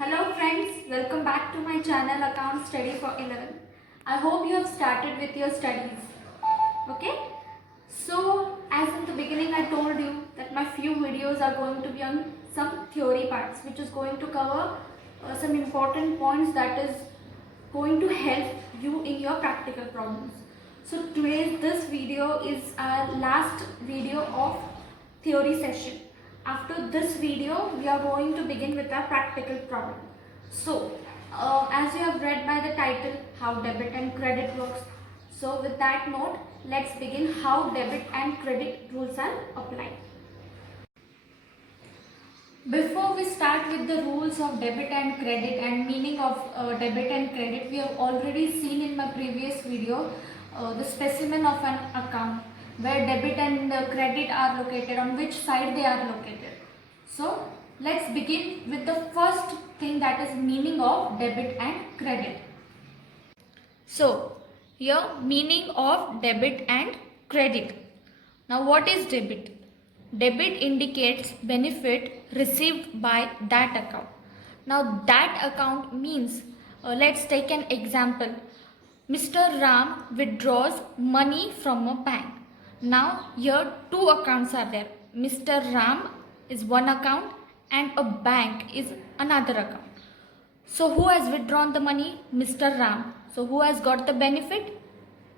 Hello friends, welcome back to my channel Account Study for 11. I hope you have started with your studies. Okay? So as in the beginning I told you that my few videos are going to be on some theory parts which is going to cover some important points that is going to help you in your practical problems. So today's this video is our last video of theory session. After this video, we are going to begin with our practical problem. So, as you have read by the title, how debit and credit works. So, with that note, let's begin how debit and credit rules are applied. Before we start with the rules of debit and credit and meaning of debit and credit, we have already seen in my previous video the specimen of an account where debit and credit are located, on which side they are located. So let's begin with the first thing, that is meaning of debit and credit. So here meaning of debit and credit. Now what is debit? Debit indicates benefit received by that account. Now that account means, let's take an example. Mr. Ram withdraws money from a bank. Now here two accounts are there. Mr. Ram is one account and a bank is another account. So who has withdrawn the money? Mr. Ram. So who has got the benefit?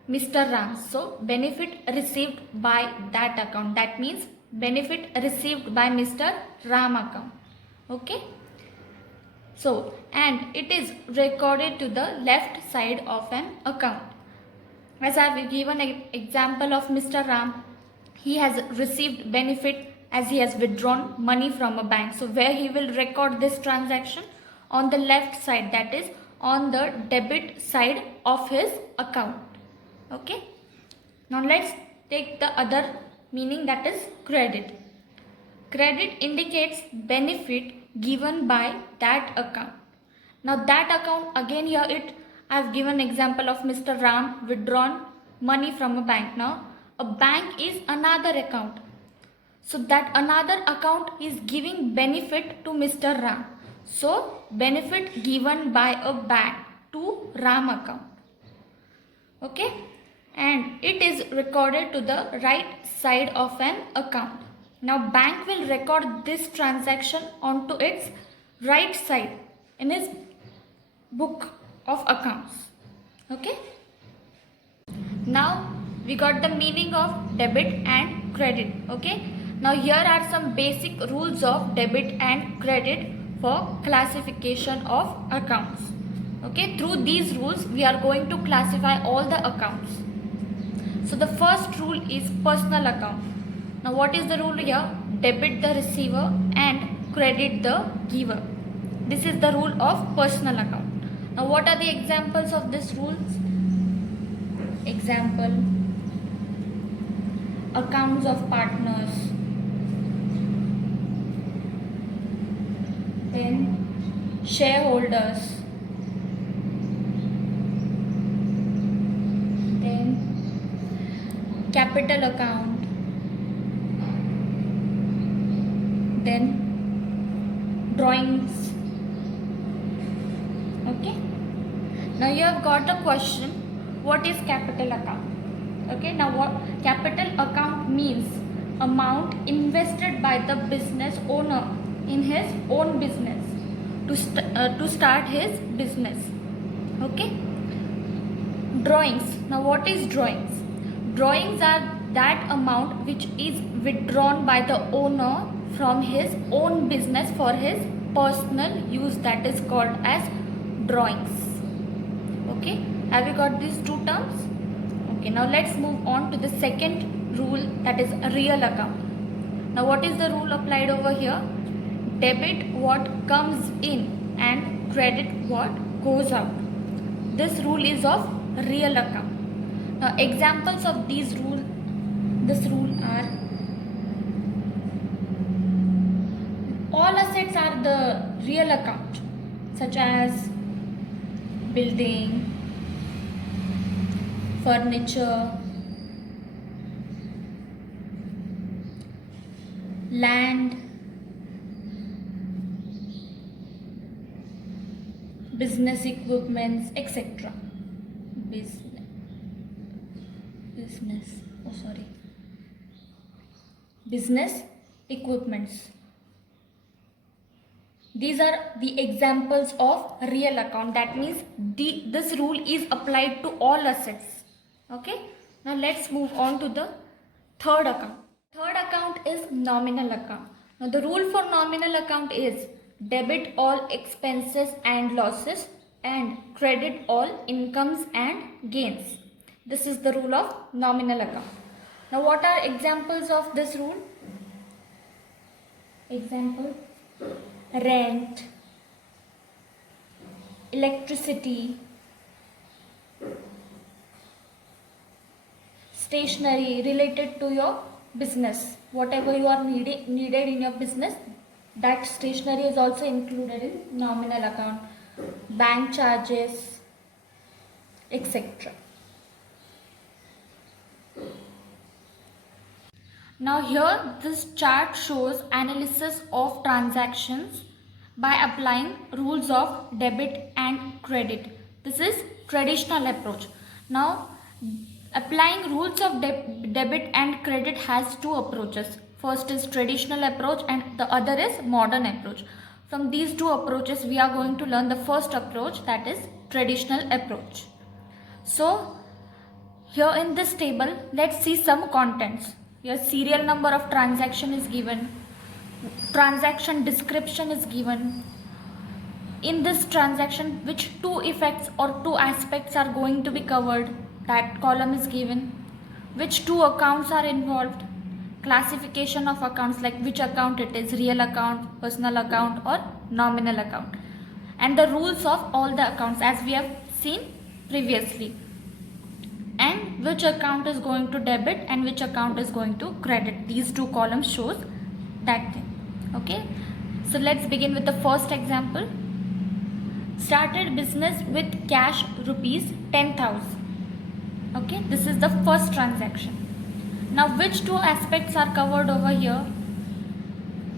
Mr. Ram. So benefit received by that account. That means benefit received by Mr. Ram account. Okay. So, and it is recorded to the left side of an account. As I have given an example of Mr. Ram, he has received benefit as he has withdrawn money from a bank. So where he will record this transaction? On the left side, that is on the debit side of his account. Okay. Now let's take the other meaning, that is credit. Credit indicates benefit given by that account. Now that account, again here I have given example of Mr. Ram withdrawn money from a bank. Now a bank is another account. So that another account is giving benefit to Mr. Ram. So benefit given by a bank to Ram account. Okay. And it is recorded to the right side of an account. Now bank will record this transaction onto its right side in its book of accounts. Okay. Now we got the meaning of debit and credit. Okay. Now here are some basic rules of debit and credit for classification of accounts. Okay. Through these rules we are going to classify all the accounts. So the first rule is personal account. Now what is the rule here? Debit the receiver and credit the giver. This is the rule of personal account. Now what are the examples of these rules? Example, accounts of partners, then shareholders, then capital account, then drawings. Okay. Now you have got a question, what is capital account? Okay. Now what capital account means? Amount invested by the business owner in his own business to start his business. Okay. Drawings. Now what is drawings? Drawings are that amount which is withdrawn by the owner from his own business for his personal use, that is called as drawings. Okay, have you got these two terms? Okay, now let's move on to the second rule, that is a real account. Now what is the rule applied over here? Debit what comes in and credit what goes out. This rule is of real account. Now examples of this rule are, all assets are the real account, such as building, furniture, land, business equipments, etc. Business, business equipments. These are the examples of real account. That means this rule is applied to all assets. Okay. Now let's move on to the third account. Third account is nominal account. Now the rule for nominal account is debit all expenses and losses and credit all incomes and gains. This is the rule of nominal account. Now what are examples of this rule? Example: rent, electricity, stationery related to your business. Whatever you are needed in your business, that stationery is also included in nominal account. Bank charges, etc. Now here this chart shows analysis of transactions by applying rules of debit and credit. This is traditional approach. Now applying rules of debit and credit has two approaches. First is traditional approach and the other is modern approach. From these two approaches we are going to learn the first approach, that is traditional approach. So here in this table, let's see some contents. Your serial number of transaction is given, transaction description is given. In this transaction, which two effects or two aspects are going to be covered, that column is given. Which two accounts are involved, classification of accounts, like which account it is, real account, personal account or nominal account, and the rules of all the accounts as we have seen previously, and which account is going to debit and which account is going to credit. These two columns shows that thing. Okay, so let's begin with the first example. Started business with cash rupees 10,000. Okay, this is the first transaction. Now which two aspects are covered over here?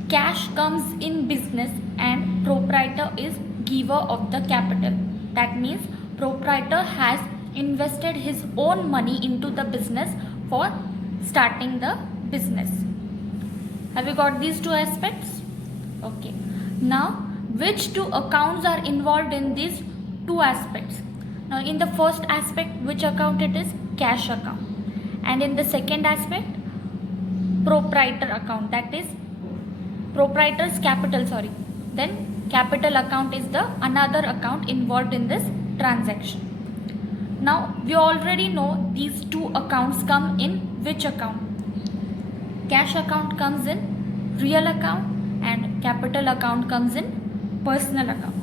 Cash comes in business and proprietor is giver of the capital. That means proprietor has invested his own money into the business for starting the business. Have you got these two aspects? Okay. Now which two accounts are involved in these two aspects? Now in the first aspect, which account it is? Cash account. And in the second aspect, proprietor account, that is proprietor's capital, then capital account is the another account involved in this transaction. Now we already know these two accounts come in which account? Cash account comes in real account and capital account comes in personal account.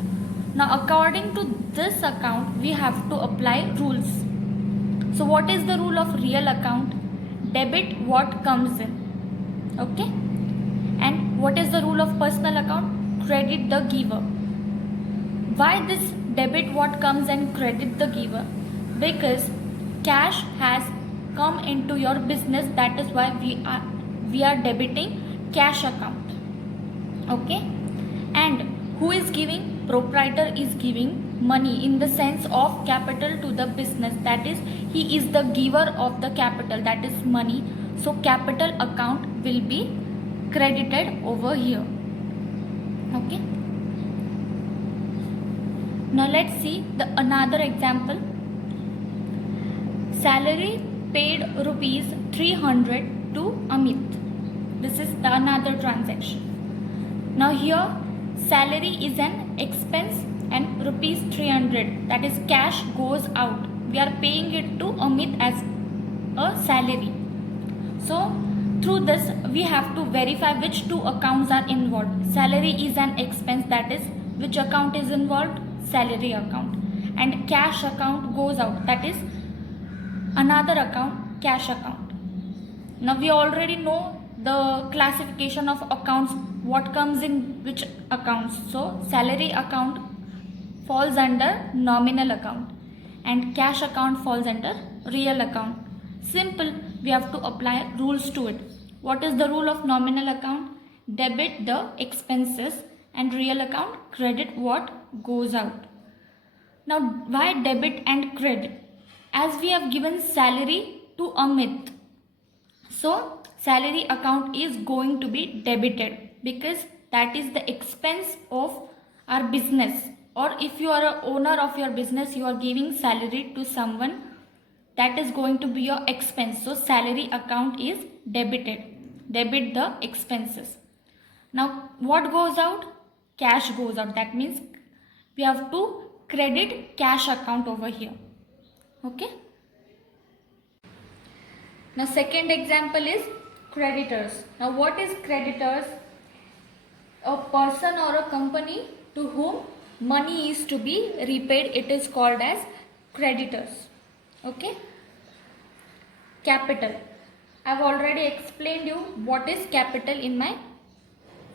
Now according to this account we have to apply rules. So what is the rule of real account? Debit what comes in. Okay. And what is the rule of personal account? Credit the giver. Why this debit what comes and credit the giver? Because cash has come into your business, that is why we are debiting cash account. Okay. And who is giving? Proprietor is giving money in the sense of capital to the business, that is he is the giver of the capital, that is money. So capital account will be credited over here. Okay. Now let's see the another example. Salary paid rupees 300 to Amit. This is the another transaction. Now here salary is an expense and rupees 300, that is cash, goes out. We are paying it to Amit as a salary. So through this we have to verify which two accounts are involved. Salary is an expense, that is which account is involved? Salary account. And cash account goes out, that is another account, cash account. Now we already know the classification of accounts, what comes in which accounts. So salary account falls under nominal account and cash account falls under real account. Simple, we have to apply rules to it. What is the rule of nominal account? Debit the expenses and real account credit what goes out. Now why debit and credit? As we have given salary to Amit, so salary account is going to be debited because that is the expense of our business. Or if you are a owner of your business, you are giving salary to someone, that is going to be your expense. So salary account is debited. Debit the expenses. Now what goes out? Cash goes out. That means we have to credit cash account over here. Okay. Now second example is creditors. Now what is creditors? A person or a company to whom money is to be repaid, it is called as creditors. Okay. Capital. I have already explained you what is capital in my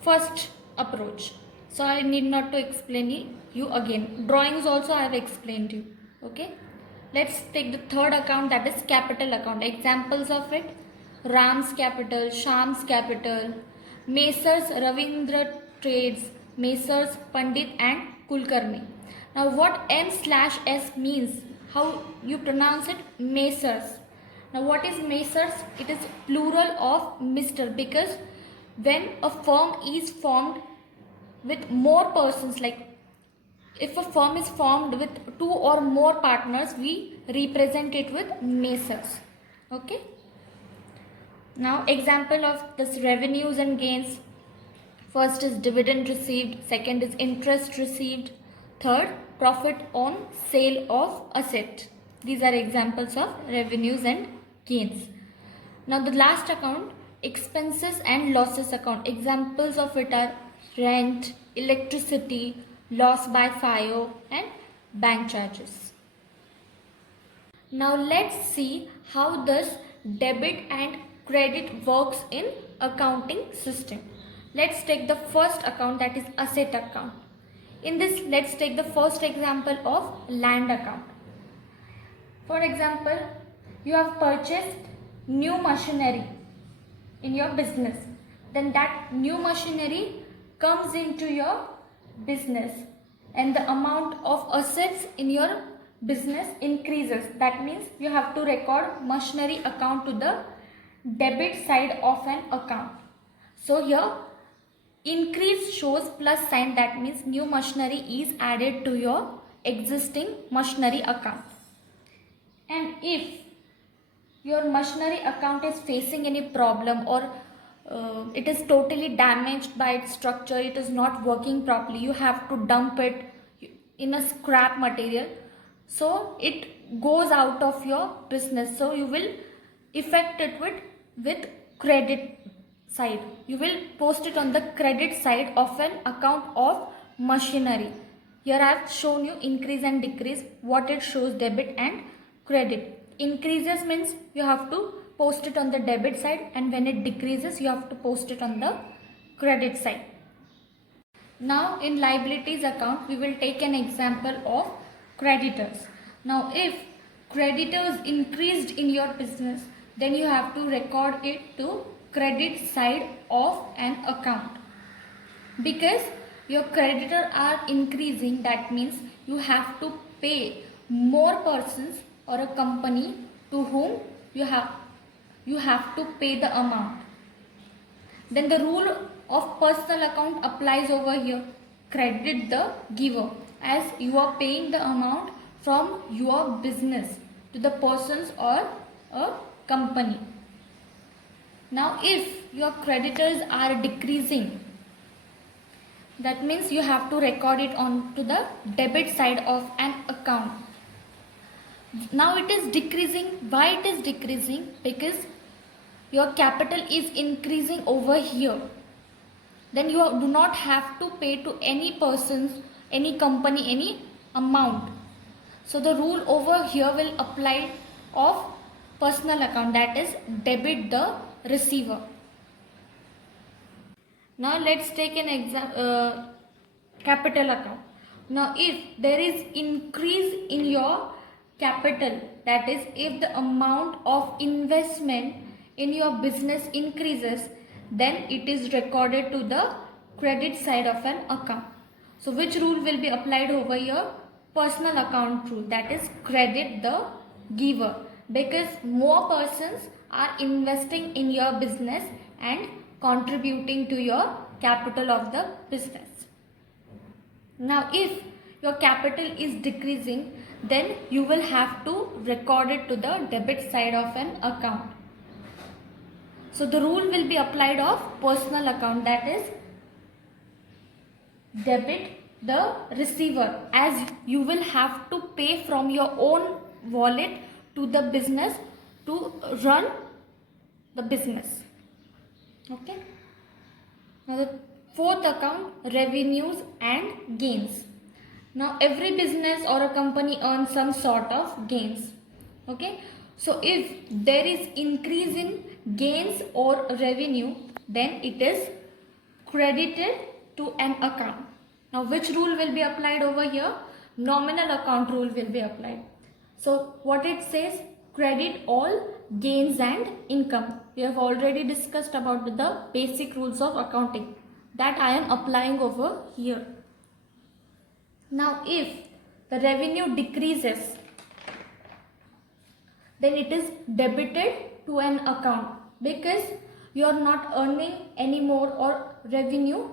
first approach. So I need not to explain you again. Drawings also I have explained you. Okay. Let's take the third account, that is capital account. Examples of it: Ram's Capital, Sham's Capital, Messrs Ravindra Trades, Messrs Pandit and Kulkarni. Now what M/S means? How you pronounce it? Messrs. Now what is Messrs? It is plural of Mr. because when a firm is formed with more persons, like if a firm is formed with 2 or more partners, we represent it with Messrs. Okay. Now example of this revenues and gains. First is dividend received, second is interest received, third profit on sale of asset. These are examples of revenues and gains. Now the last account, expenses and losses account. Examples of it are rent, electricity, loss by fire and bank charges. Now let's see how this debit and credit works in accounting system. Let's take the first account, that is asset account. In this, let's take the first example of land account. For example, you have purchased new machinery in your business. Then that new machinery comes into your business and the amount of assets in your business increases. That means you have to record machinery account to the debit side of an account. So here increase shows plus sign, that means new machinery is added to your existing machinery account. And if your machinery account is facing any problem or it is totally damaged by its structure, it is not working properly, you have to dump it in a scrap material, so it goes out of your business. So you will effect it with credit side. You will post it on the credit side of an account of machinery. Here I have shown you increase and decrease, what it shows debit and credit. Increases means you have to post it on the debit side, and when it decreases you have to post it on the credit side. Now in liabilities account we will take an example of creditors. Now if creditors increased in your business, then you have to record it to credit side of an account. Because your creditors are increasing, that means you have to pay more persons or a company to whom you have to pay the amount. Then the rule of personal account applies over here. Credit the giver, as you are paying the amount from your business to the persons or a company. Now if your creditors are decreasing, that means you have to record it on to the debit side of an account. Now it is decreasing. Why it is decreasing? Because your capital is increasing over here. Then you do not have to pay to any persons, any company, any amount. So the rule over here will apply of personal account, that is debit the receiver. Now let's take an capital account. Now if there is increase in your capital, that is if the amount of investment in your business increases, then it is recorded to the credit side of an account. So which rule will be applied over here? personal account rule, that is credit the giver, because more persons are investing in your business and contributing to your capital of the business. Now if your capital is decreasing, then you will have to record it to the debit side of an account. So the rule will be applied of personal account, that is debit the receiver, as you will have to pay from your own wallet to the business to run the business. Okay. Now the fourth account, revenues and gains. Now every business or a company earns some sort of gains. Okay. So if there is increase in gains or revenue, then it is credited to an account. Now which rule will be applied over here? Nominal account rule will be applied. So what it says, credit all gains and income. We have already discussed about the basic rules of accounting, that I am applying over here. Now if the revenue decreases, then it is debited to an account, because you are not earning any more or revenue.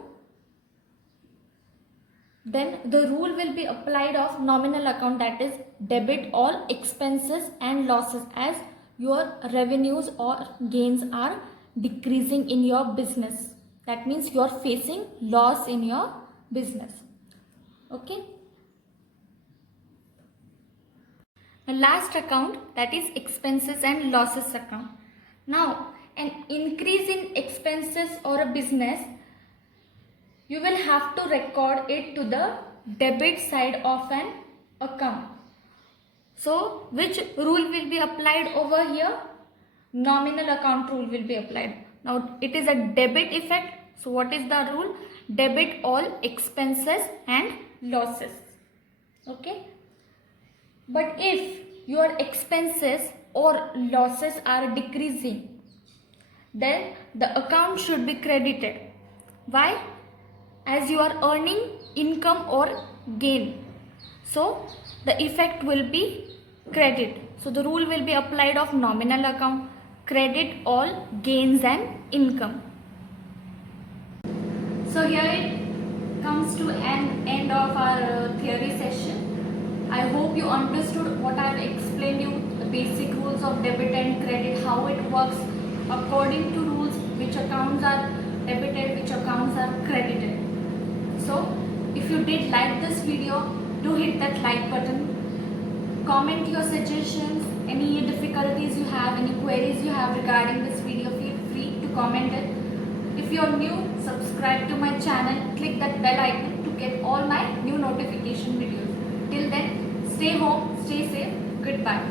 Then the rule will be applied of nominal account, that is debit all expenses and losses, as your revenues or gains are decreasing in your business. That means you are facing loss in your business. Okay. The last account, that is expenses and losses account. Now an increase in expenses or a business, you will have to record it to the debit side of an account. So which rule will be applied over here? Nominal account rule will be applied. Now it is a debit effect. So what is the rule? Debit all expenses and losses. Okay. But if your expenses or losses are decreasing, then the account should be credited. Why? As you are earning income or gain, so the effect will be credit. So the rule will be applied of nominal account, credit all gains and income. So here it comes to an end of our theory session. I hope you understood what I have explained you, the basic rules of debit and credit, how it works according to rules, which accounts are debited, which accounts are credited. So if you did like this video, do hit that like button, comment your suggestions, any difficulties you have, any queries you have regarding this video, feel free to comment it. If you are new, subscribe to my channel, click that bell icon to get all my new notification videos. Till then, stay home, stay safe, goodbye.